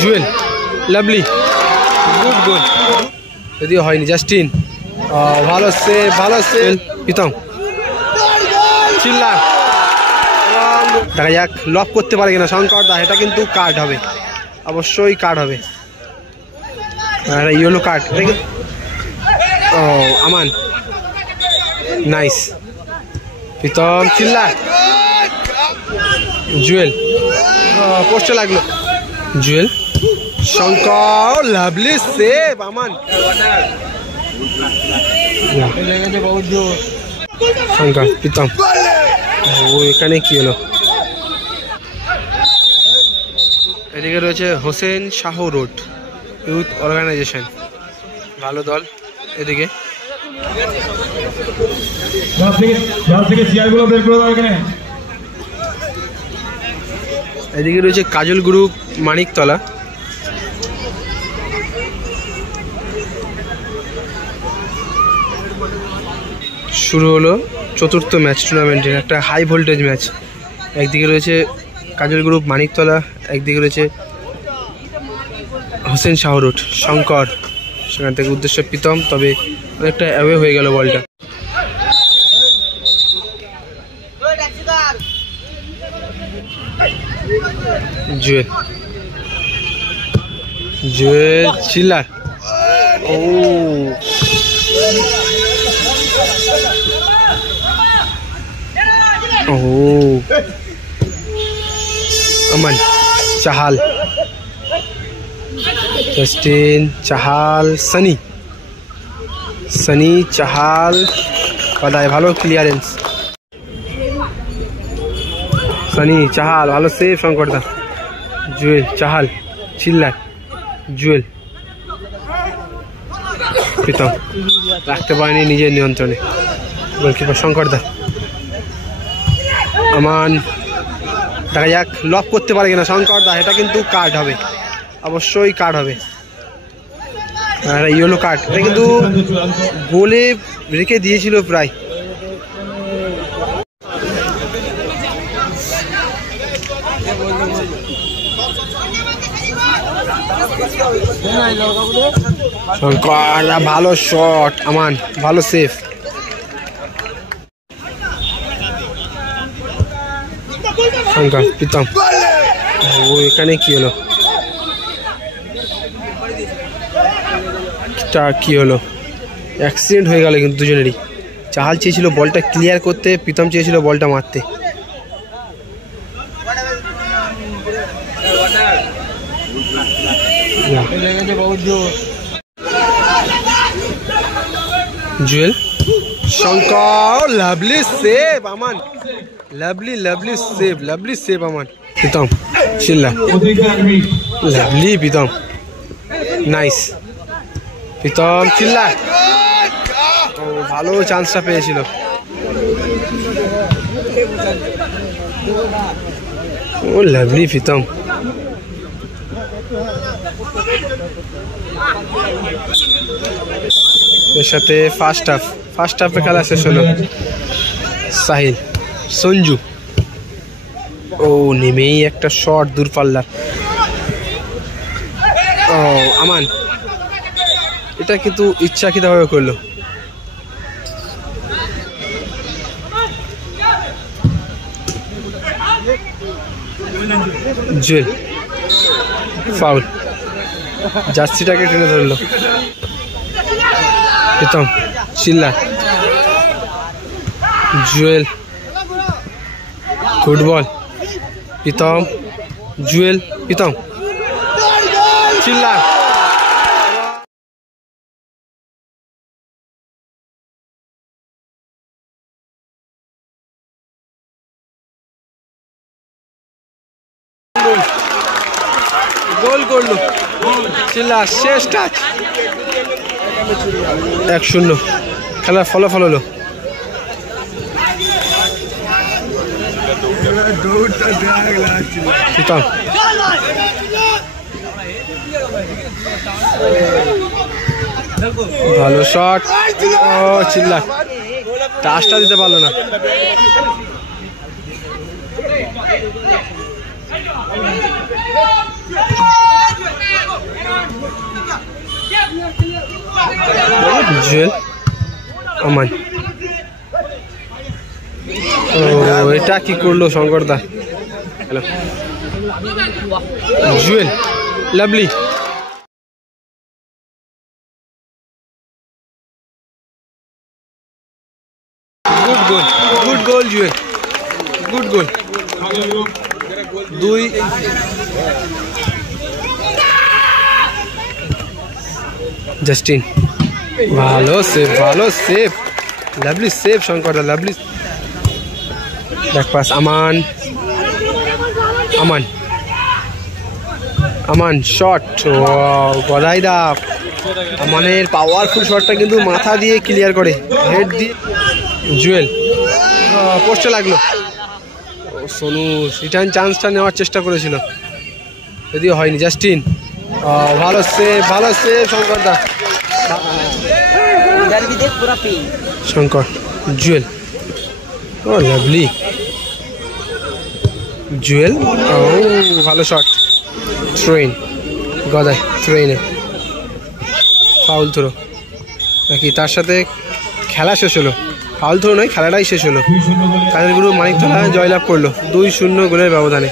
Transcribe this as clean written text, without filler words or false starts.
Jewel lovely good গোল যদিও হয়নি জাস্টিন ভালো সেভ প্রীতম চিল্লা দেখা যাক লক করতে পারে কিনা শঙ্কর দা এটা কিন্তু কার্ড হবে অবশ্যই কার্ড হবে ইয়েলো কার্ড ও আমান নাইস প্রীতম চিল্লা জুয়েল পোস্টে লাগলো জুয়েল শঙ্কর লাভলি সেভ আমান শঙ্কর প্রীতম ও এখানে কি হলো এদিকে রয়েছে Hossain Shah road youth organisation ভালো দল এদিকে এদিকে রয়েছে কাজল গ্রুপ মানিকতলা শুরু হলো চতুর্থ ম্যাচ টুর্নামেন্টের একটা হাই ভোল্টেজ ম্যাচ একদিকে রয়েছে কাজল গ্রুপ মানিকতলা একদিকে রয়েছে হোসেন শাহ রোড শঙ্কর সেখান থেকে উদ্দেশ্য প্রীতম তবে অনেকটা অ্যাওয়ে হয়ে গেল বলটা জুয়েল চিল্লার ও अमन चाहल जस्टिन चाहल सनी चाहल बधाई भालो क्लियरेंस सनी चाहल भालो सेफ शंकर दा जुएल चाहल चिल्ला जुएल প্রীতম রাখতে পারেনি নিজের নিয়ন্ত্রণে গোলকিপার শঙ্কর দা আমান দেখা যাক লক করতে পারে কিনা শঙ্কর দা এটা কিন্তু কার্ড হবে অবশ্যই কার্ড হবে ইয়েলো কার্ড এটা কিন্তু গোলে রেখে দিয়েছিল প্রায় শঙ্কর ভালো শট আমান ভালো সেভ শঙ্কর প্রীতম ও এখানে কি হলো কি হলো অ্যাক্সিডেন্ট হয়ে গেল কিন্তু দুজনেরই চাহাল চেয়েছিল বলটা ক্লিয়ার করতে প্রীতম চেয়েছিল বলটা মারতে জুয়েল শঙ্কর লাভলি সেভ আমান লাভলি সেভ আমান প্রীতম চিল্লা লাভলি প্রীতম নাইস প্রীতম চিল্লা ও ভালো চান্সটা পেয়েছিল ও লাভলি প্রীতম এর সাথে ফার্স্ট হাফে খেলা শেষ হলো সাহিল সঞ্জু ও নেমেই একটা শট দূরপাল্লার ও আমান এটা কিন্তু ইচ্ছাকৃতভাবে করলো জুয়েল ফাউল জার্সিটাকে টেনে ধরলো প্রীতম চিল্লা জুয়েল ফুটবল প্রীতম জুয়েল প্রীতম চিল্লা গোল করলো চিল্লা শেষ টাচ 1-0 খেলার ফলাফল হলো প্রীতম ভালো শট ও চিল্লা টাচটা দিতে পারলো না। জুয়েল আমান, এটা কি করলো শঙ্করদা? Hello Jewel, lovely, good goal, good goal Jewel, good goal. 2 Justin, ভালো সেভ, ভালো সেভ, লাভলি সেভ শঙ্করদা, lovely. Back pass Aman, Aman, Aman shot, গদাইদা। আমানের পাওয়ারফুল শটটা কিন্তু মাথা দিয়ে ক্লিয়ার করে, হেড দিয়ে। জুয়েল পোস্টে লাগলো। সোনু রিটার্ন চান্সটা নেওয়ার চেষ্টা করেছিল, যদিও হয়নি। জাস্টিন, ভালো সেভ, ভালো সেভ শঙ্করদা। শঙ্কর, জুয়েল, ও লাভলি, জুয়েল, ও ভালো শট। থ্রোইন, গদাই থ্রোইনে, ফাউল থ্রো নাকি তার সাথে খেলা শেষ হলো? ফাউল থ্রো নয়, খেলাটাই শেষ হলো। কাদের গুরু মানিকতলা জয়লাভ করলো 2-0 গোলের ব্যবধানে।